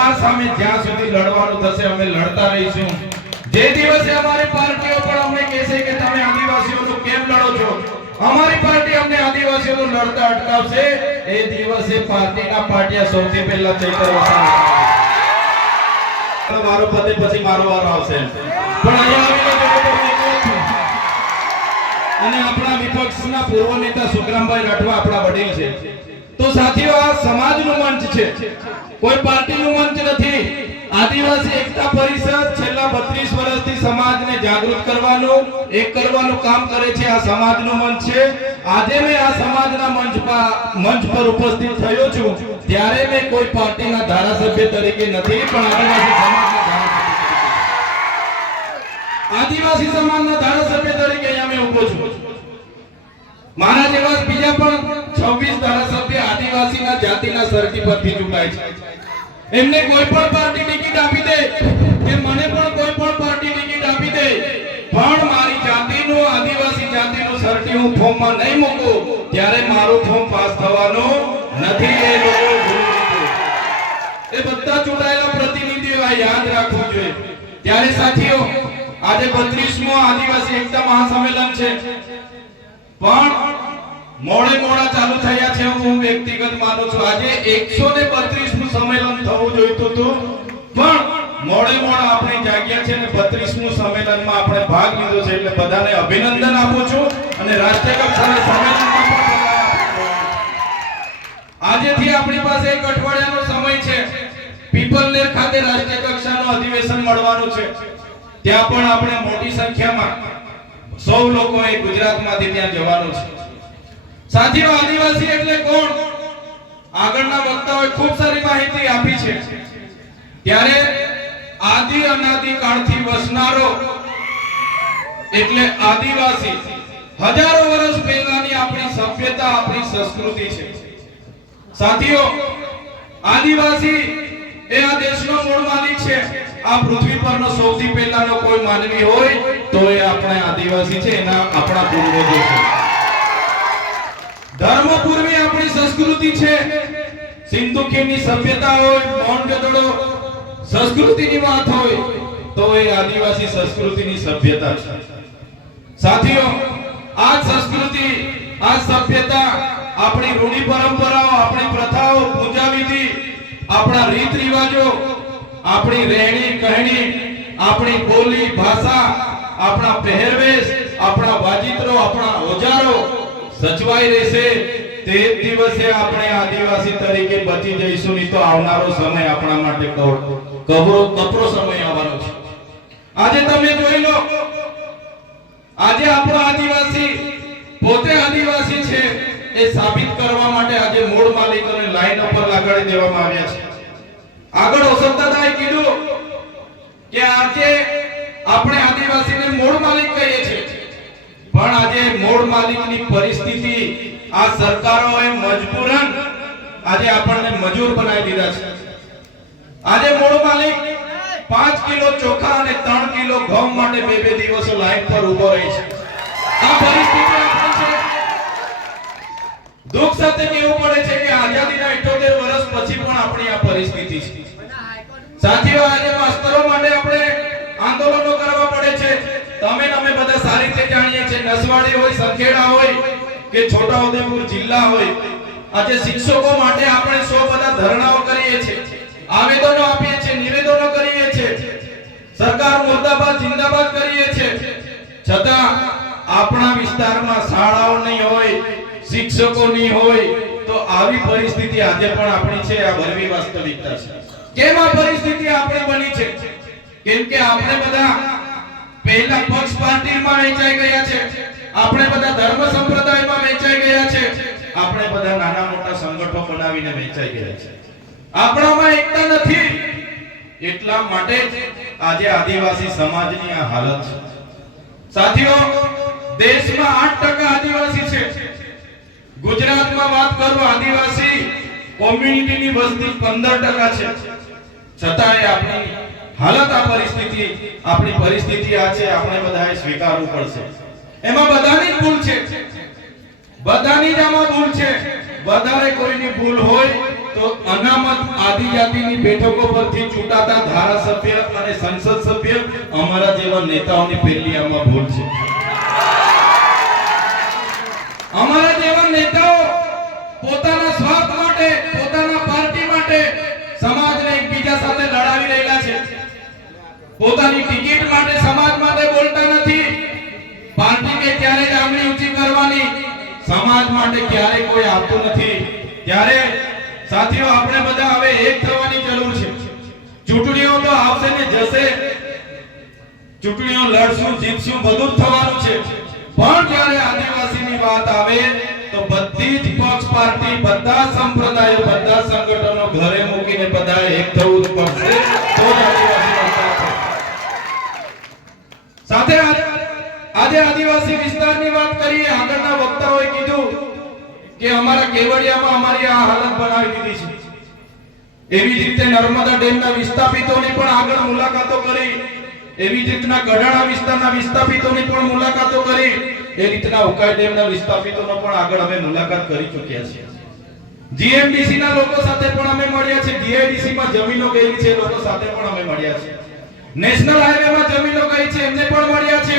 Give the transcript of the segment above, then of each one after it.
સરકાર સામે જ્યાં સુધી લડવાનું થશે અમે લડતા રહીશું। જે દિવસે અમારી પાર્ટીઓ પણ અમને કહેશે કે તમે આદિવાસીઓનું કેમ લડો છો, અમારી પાર્ટી અમને આદિવાસીઓનું લડતા અટકાવશે, એ દિવસે પાર્ટીના પાટિયા સૌથી પહેલા ચૈતર વસાવા મારો પતે પછી મારો વારો આવશે। પણ અહીંયા અને આપણા વિપક્ષના પૂર્વ નેતા સુખરામભાઈ રાઠવા આપણા વડીલ છે। તો સાથીઓ, આ સમાજનું મંચ છે, કોઈ પાર્ટીનું મંચ નથી। આદિવાસી એકતા પરિષદ છેલ્લા 32 વર્ષથી સમાજને જાગૃત કરવાનું, એક કરવાનું કામ કરે છે। આ સમાજનું મંચ છે। આજે મેં આ સમાજના મંચ પર ઉપસ્થિત થયો છું ત્યારે મેં કોઈ પાર્ટીના ધારાસભ્ય તરીકે નથી, પણ આદિવાસી સમાજના ધારાસભ્ય તરીકે અહીંયા મેં ઉભો છું। મારા જેવા બીજા પણ 26 ધારાસભ્ય આદિવાસીના જાતિના સરકી પરથી ચૂંટાય છે। એમને કોઈ પણ પાર્ટી ટિકિટ આપી દે કે મને પણ કોઈ પણ પાર્ટી ટિકિટ આપી દે, પણ મારી જાતિનું, આદિવાસી જાતિનું સરકી હું ફોર્મમાં નહીં મૂકું ત્યારે મારું ફોર્મ પાસ થવાનું નથી। એ લોકો ભૂલી જશે। એ બધા ચૂંટાયેલા પ્રતિનિધિઓ આ યાદ રાખવું જોઈએ। ત્યારે સાથીઓ, આજે 32મો આદિવાસી એકતા મહાસંમેલન છે, પણ મોડા ચાલુ થયા છે। હું વ્યક્તિગત માનું છું આજે 132મું સંમેલન થવું જોઈતું હતું, પણ મોડા આપણે જાગ્યા છે અને 32મું સંમેલનમાં આપણે ભાગ લીધો છે, એટલે બધાને અભિનંદન આપું છું અને રાષ્ટ્રીય કક્ષાના સંમેલનમાં પણ આજેથી આપણી પાસે એક અઠવાડિયાનો સમય છે। પીપલનેર ખાતે રાષ્ટ્રીય કક્ષાનું અધિવેશન મળવાનું છે। ત્યાં પણ આપણે મોટી સંખ્યામાં સૌ લોકોએ ગુજરાતમાંથી ત્યાં જવાનું છે। સાથીઓ, આદિવાસી એટલે કોણ? આગળના વક્તાઓએ ખૂબ સારી માહિતી આપી છે। ત્યારે આદિ અનાદિ કાળથી વસનારો એટલે આદિવાસી હજારો વર્ષ પહેલાની આપણી સભ્યતા, આપણી સંસ્કૃતિ છે। સાથીઓ, આદિવાસી એ આ દેશનો મૂળ માલિક છે। આ પૃથ્વી પરનો સૌથી પહેલાનો કોઈ માનવી હોય તો એ આપણે આદિવાસી છે, એના આપણા પૂર્વજો છે। ધર્મ પૂર્વી આપણી સંસ્કૃતિ છે। સિંધુ ખીણની સભ્યતા હોય, મોહેંજો-દડો સંસ્કૃતિની વાત હોય તો એ આદિવાસી સંસ્કૃતિની સભ્યતા છે। સાથીઓ, આ સંસ્કૃતિ, આ સભ્યતા, આપણી રૂઢી પરંપરાઓ, આપણી પ્રથાઓ, પૂજા વિધિ, આપણા રીત રિવાજો, આપણી રહેણી કહેણી, આપણી બોલી ભાષા, આપણા પહેરવેશ, આપણા વાજિત્રો, આપણા ઓજારો સચવાઈ રહેશે તે દિવસે આપણે આદિવાસી તરીકે બચી જઈશું। નહીં તો આવનારો સમય આપણા માટે કપરો સમય આવવાનો છે। આજે તમે જોઈ લો, આજે આપણો આદિવાસી પોતે આદિવાસી છે એ સાબિત કરવા માટે આજે મૂળ માલિકોને લાઈન ઉપર લગાડી દેવામાં આવ્યા છે। આગળ ઓસંતાદાએ કીધું કે આજે આપણે આદિવાસીને મૂળ માલિક કહીએ છીએ, પણ આજે મૂળ માલિકની પરિસ્થિતિ આ સરકારોએ મજબૂરન આજે આપણને મજૂર બનાવી દીધા છે। આજે મૂળ માલિક 5 કિલો ચોખા અને 3 કિલો ઘઉં માટે 2 દિવસો લાઈન પર ઊભો રહી છે। આ પરિસ્થિતિ આપણી છે। દુઃખ સાથે કહેવું પડે છે કે આઝાદીના 78 વર્ષ પછી પણ આપણી આ પરિસ્થિતિ છે। સાથીઓ, આજે માસ્તરો માટે આપણે આંદોલનો કરવા પડે છે। તમે બધા સારી રીતે જાણીએ છીએ, નસવાડી હોય, સંખેડા હોય કે છોટાઉદેપુર જિલ્લા હોય, આજે શિક્ષકો માટે આપણે સો બધા ધરણાઓ કરીએ છીએ, આવેદનો આપીએ છીએ, નિવેદનો કરીએ છીએ, સરકાર મુર્દાબાદ જિંદાબાદ કરીએ છીએ, છતાં આપણા વિસ્તારમાં શાળાઓ નહીં હોય, શિક્ષકો નહીં હોય તો આવી પરિસ્થિતિ આજે પણ આપણી છે। આ ભરવી વાસ્તવિકતા છે। કેમ આ પરિસ્થિતિ આપણી બની છે? કેમ કે આપણે બધા પહેલા પક્ષ પાર્ટીમાં વહેંચાઈ ગયા છે, આપણે બધા ધર્મ સંપ્રદાયમાં વહેંચાઈ ગયા છે, આપણે બધા નાના મોટા સંગઠનો બનાવીને વહેંચાઈ ગયા છે। આપણામાં એકતા નથી, એટલા માટે આજે આદિવાસી સમાજની આ હાલત છે। સાથીઓ, દેશમાં 8% આદિવાસી છે। ગુજરાતમાં વાત કરું, આદિવાસી કોમ્યુનિટીની વસ્તી 15% છે, છતાંય આપણી હાલત, આ પરિસ્થિતિ, આપણી પરિસ્થિતિ આ છે। આપણે બધાએ સ્વીકારવું પડશે। એમાં બધાની ભૂલ છે, બધાની જ આમાં ભૂલ છે। વધારે કોઈની ભૂલ હોય તો અનામત આદિજાતિની બેઠકો પરથી ચૂંટાતા ધારાસભ્ય અને સંસદ સભ્ય અમારા જેવા નેતાઓની પહેલી આમાં ભૂલ છે. અમારા જેવા નેતાઓ પોતાના સ્વાર્થ માટે, પોતાના પાર્ટી માટે સમાજને એકબીજા સાથે લડાવી રહેલા છે. પોતાની ટિકિટ માટે સમાજ માટે બોલતા નથી. પાર્ટીને ક્યારે આંગળી ઊંચી કરવાની, સમાજ માટે ક્યારે કોઈ આવતું નથી. ત્યારે સાથીઓ આપણે બધા હવે એક થવાની જરૂર છે. ચૂંટણીઓ તો આવશે ને જશે, ચૂંટણીઓ લડશું, જીતશું, બધું જ થવાનું છે. પણ જ્યારે આદિવાસીની વાત આવે તો બધી જ પક્ષ પાર્ટી, બધા સંપ્રદાયો, બધા સંગઠનો ઘરે મૂકીને બધા એક થવું પડશે, તો જ આદિવાસી વિસ્તાર છે. સાથે આજે આદિવાસી વિસ્તારની વાત કરીએ. આગળના વક્તાઓએ કીધું કે અમારા કેવડિયામાં અમારી આ હાલત બનાવી દીધી છે. એવી જ રીતે નર્મદા ડેમના વિસ્થાપિતોની પણ આગળ મુલાકાતો કરી, એવી જ રીતના ગઢાણા વિસ્તારના વિસ્થાપિતોની પણ મુલાકાતો કરી, એ રીતના ઉકાઈ ડેમના વિસ્થાપિતોનો પણ આગળ અમે મુલાકાત કરી ચૂક્યા છીએ. જીએમડીસી ના લોકો સાથે પણ અમે મળ્યા છે. જીઆઈડીસી માં જમીનો ગઈ છે, લોકો સાથે પણ અમે મળ્યા છે. નેશનલ હાઈવે માં જમીનો ગઈ છે, એમને પણ મળ્યા છે.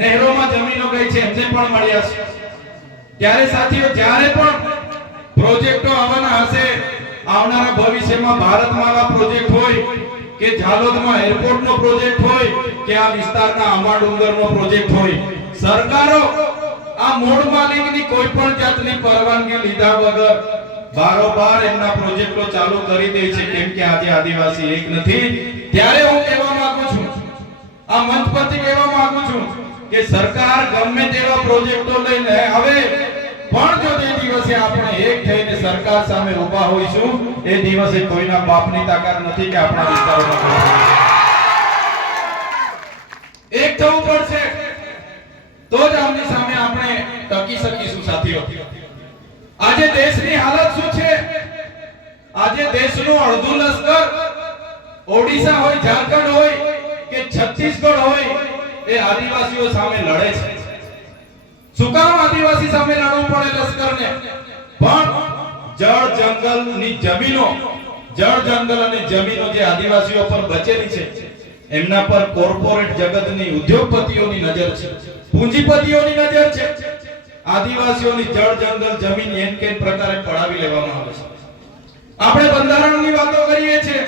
નહેરોમાં જમીનો ગઈ છે, એમને પણ મળ્યા છે. ત્યારે સાથીઓ જ્યારે પણ પ્રોજેક્ટો આવવાના હશે, આવનારા ભવિષ્યમાં ભારતમાલા પ્રોજેક્ટ હોય કે ઝાલોદમાં એરપોર્ટનો પ્રોજેક્ટ હોય કે આ વિસ્તારના આંબાડુંગરનો પ્રોજેક્ટ હોય, સરકારો આ મૂળ માલિકની કોઈ પણ જાતની પરવાનગી લીધા વગર બારોબાર એમના પ્રોજેક્ટો ચાલુ કરી દે છે. કેમ કે આજે આદિવાસી એક નથી. ત્યારે હું કહેવા માંગુ છું, આ મંચ પરથી કહેવા માંગુ છું કે સરકાર ગમે તેવા પ્રોજેક્ટો લઈને આવે, પણ જો તે દિવસે આપણે એક થઈને સરકાર સામે ઊભા હોઈશું, એ દિવસે કોઈના બાપની તાકાત નથી કે આપણા વિસ્તારોમાં એક થવું પડશે, તો જ આમની સામે આપણે ટકી શકીશું. સાથીઓ આજે દેશની હાલત શું છે? આજે દેશનું અડધું લશ્કર ઓડિશા હોય, ઝારખંડ હોય કે છત્તીસગઢ હોય, એ આદિવાસીઓ સામે લડે છે. શું કામ આદિવાસી સામે લડવું પડે લશ્કરને? પણ જળ જંગલની જમીનો, જળ જંગલ અને જમીનો જે આદિવાસીઓ પર બચેલી છે, એમના પર કોર્પોરેટ જગતની, ઉદ્યોગપતિઓની નજર છે, પૂંજીપતિઓની નજર છે. આદિવાસીઓની જળ જંગલ જમીન એમ કે પ્રકારે પડાવી લેવામાં આવે છે. આપણે બંધારણની વાતો કરીએ છીએ.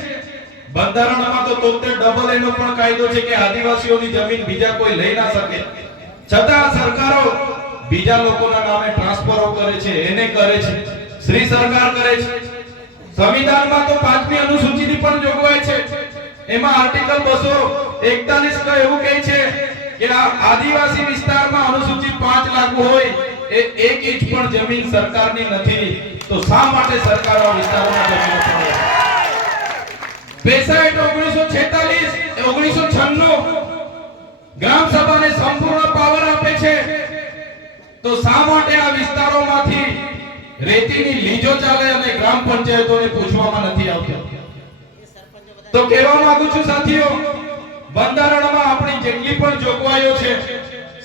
બંધારણમાં તો 73 ડબલ એનો પણ કાયદો છે કે આદિવાસીઓની જમીન બીજા કોઈ લઈ ના શકે. છતાં સરકારો બીજા લોકોના નામે ટ્રાન્સફરો કરે છે, એને કરે છે, શ્રી સરકાર કરે છે. સંવિધાનમાં તો 5મી અનુસૂચિની પણ જોગવાઈ છે. એમાં આર્ટિકલ 241 એવું કહે છે કે આ આદિવાસી વિસ્તારમાં અનુસૂચિ 5 લાગુ હોય, એ 1 ઇંચ પણ જમીન સરકારની નથી. તો શા માટે સરકારો આ વિસ્તારોમાં જમીનો છોડે? પેસા 1946 1996 ગ્રામ સભાને સંપૂર્ણ પાવર આપે છે. તો શા માટે આ વિસ્તારોમાંથી રેતીની લીજો ચાલે અને ગ્રામ પંચાયતોને પૂછવામાં નથી આવતું? તો કહેવા માંગુ છું સાથીઓ, બંધારણમાં આપણી જેટલી પણ જોગવાઈઓ છે,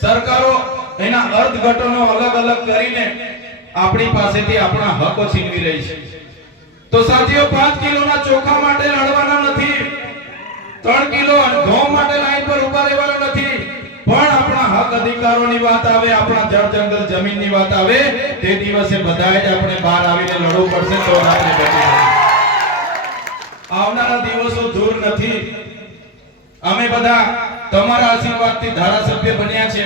સરકારો એના અર્થઘટનો અલગ અલગ કરીને આપણી પાસેથી આપણા હકો છીનવી રહી છે. તો સાથીઓ 5 કિલોના ચોખા માટે લડવાના નથી, 3 કિલો ઘઉં માટે લાઈન પર ઉભા રહેવાના નથી. પણ આપણા હક અધિકારોની વાત આવે, આપણા જળ જંગલ જમીનની વાત આવે, તે દિવસે બધાએ જ આપણે બહાર આવીને લડવું પડશે, તો આપણે બચી આવનારા દિવસો દૂર નથી. અમે બધા તમારા આશીર્વાદથી ધારાસભ્ય બન્યા છે.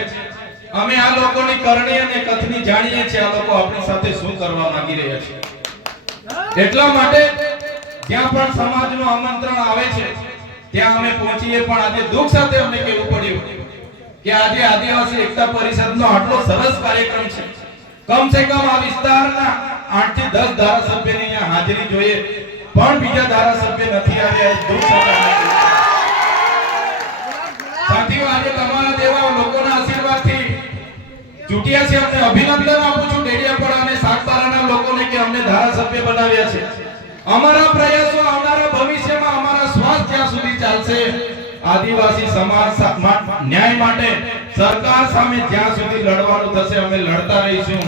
અમે આ લોકોની કરણી અને કથની જાણીએ છીએ, આ લોકો આપણી સાથે શું કરવા માંગી રહ્યા છે. એટલા માટે જ્યાં પણ સમાજનું આમંત્રણ આવે છે ત્યાં અમે પહોંચીએ. પણ આજે દુઃખ સાથે અમને કહેવું પડ્યું કે આજે આદિવાસી એકતા પરિષદનો આટલો સરસ કાર્યક્રમ છે, કમ સે કમ આ વિસ્તારના 8 થી 10 ધારાસભ્યની અહીંયા હાજરી જોઈએ, પણ બીજા ધારાસભ્ય નથી આવ્યા. દુઃખ સાથે સાથીઓ આજે તમારા જેવા લોકોના આશીર્વાદથી ચૂંટ્યા છે. અમને અભિનંદન આપું છું ડેડિયાપાડા અને સાગબારાના લોકોને કે અમને ધારાસભ્ય બનાવ્યા છે. અમારા પ્રયાસો આવનારા ભવિષ્યમાં, અમારા શ્વાસ જ્યાં સુધી ચાલશે, આદિવાસી સમાજ ન્યાય માટે સરકાર સામે જ્યાં સુધી લડવાનું થશે, અમે લડતા રહીશું.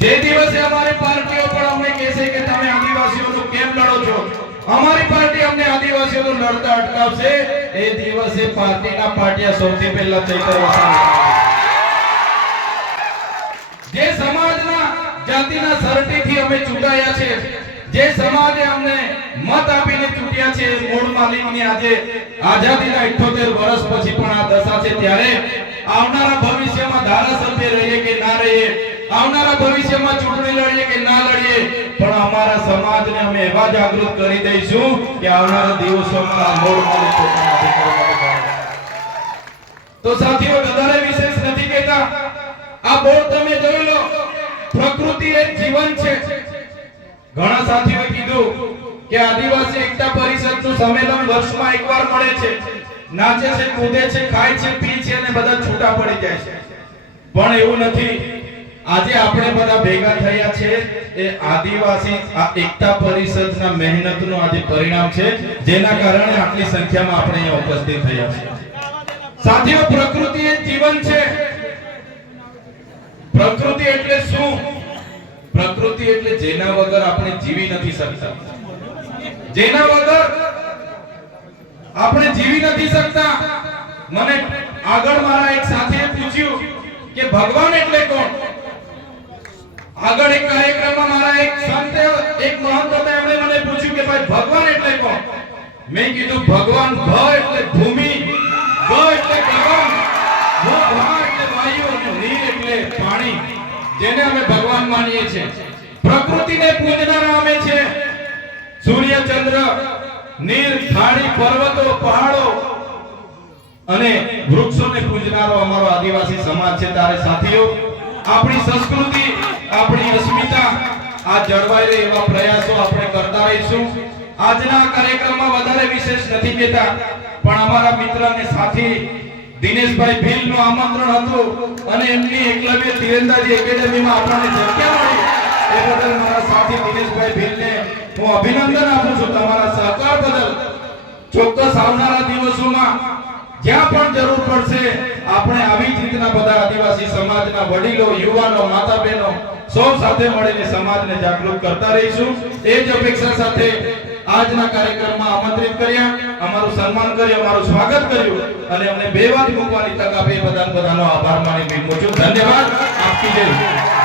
જે દિવસે અમારી પાર્ટીઓ પણ અમને કહેશે કે તમે આદિવાસીઓનું કેમ લડો છો, અમારી પાર્ટી અમને આદિવાસીઓનું લડતા અટકાવશે, એ દિવસે પાર્ટીના પાટિયા સૌથી પહેલા ચૈતર વસાવી જે સમાજના જાતિના સરટીથી અમે ચૂંટાયા છે, જે સમાજે અમને મત આપીને ચૂંટ્યા છે, મૂળ માલિકની આજે આઝાદીના 78 વર્ષ પછી પણ આ દશા છે, ત્યારે આવનારા ભવિષ્યમાં ધારાસભ્ય રહીએ કે ના રહીએ, આવનારા ભવિષ્યમાં ચૂંટણી લડીએ કે ના લડીએ, પણ અમારા સમાજને અમે એવા જાગૃત કરી દઈશું કે આવનારા દિવસોમાં આ મૂળ માલિક પોતાના અધિકારો માટે. તો સાથીઓ, વધારે વિશેષ નથી કહેતા. આ બોર્ડ તમે જોઈ લો, પ્રકૃતિ એ જીવન છે. ઘણા સાથીઓએ કીધું કે આદિવાસી એકતા પરિષદનું સંમેલન વર્ષમાં એકવાર મળે છે, નાચે છે, કૂદે છે, ખાય છે, પી છે અને બધા છૂટા પડી જાય છે. પણ એવું નથી. આજે આપણે બધા ભેગા થયા છે એ આદિવાસી આ એકતા પરિષદના મહેનતનું આજે પરિણામ છે, જેના કારણે આટલી સંખ્યામાં આપણે અહીંયા ઉપસ્થિત થયા છે. સાથીઓ, પ્રકૃતિ એ જીવન છે. પ્રકૃતિ એટલે શું? પ્રકૃતિ એટલે જેના વગર આપણે જીવી નથી શકતા, જેના વગર આપણે જીવી નથી શકતા. મને આગળ મારા એક સાથીએ પૂછ્યું કે ભગવાન એટલે કોણ? આગળ એક કાર્યક્રમમાં મારા એક સંત, એક મહંત હતા, એમણે મને પૂછ્યું કે ભાઈ ભગવાન એટલે કોણ? મેં કીધું ભગવાન ભ એટલે ભૂમિ, ગ એટલે ગગન, ભા એટલે વાયુ અને નીર એટલે પાણી, જેને અમે ભગવાન માનીએ છીએ. પ્રકૃતિને પૂજનારા અમે છે. સૂર્ય, ચંદ્ર, નીર, ખાડી, પર્વતો, પહાડો અને વૃક્ષોને પૂજનારો અમારો આદિવાસી સમાજ છે. ત્યારે સાથીઓ, આપણી સંસ્કૃતિ, આપણી અસ્મિતા આ જળવાઈ રહે એવા પ્રયાસો આપણે કરતા રહીશું. આજના કાર્યક્રમમાં વધારે વિશેષ નથી કહેતા, પણ અમારા મિત્ર અને સાથી દિનેશભાઈ ભીલનું આમંત્રણ હતું અને એમની એકલવ્ય તીરંદાજી એકેડેમીમાં આપણને જગ્યા મળી, એ બદલ મારા સાથી દિનેશભાઈ ભીલને હું અભિનંદન આપું છું તમારા સહકાર બદલ. ચોક્કસ આવનારા દિવસોમાં જ્યાં પણ જરૂર પડશે આપણે આવી જ રીતના બધા આદિવાસી સમાજના વડીલો, યુવાનો, માતા બહેનો સૌ સાથે મળીને સમાજને જાગૃત કરતા રહીશું. એ જ અપેક્ષા સાથે આજના કાર્યક્રમમાં આમંત્રિત કર્યા, અમારું સન્માન કર્યું, અમારું સ્વાગત કર્યું અને અમને બે વાત મૂકવાની તક આપી. બધાનો આભાર માની વિનમું છું. ધન્યવાદ. આપકી જય.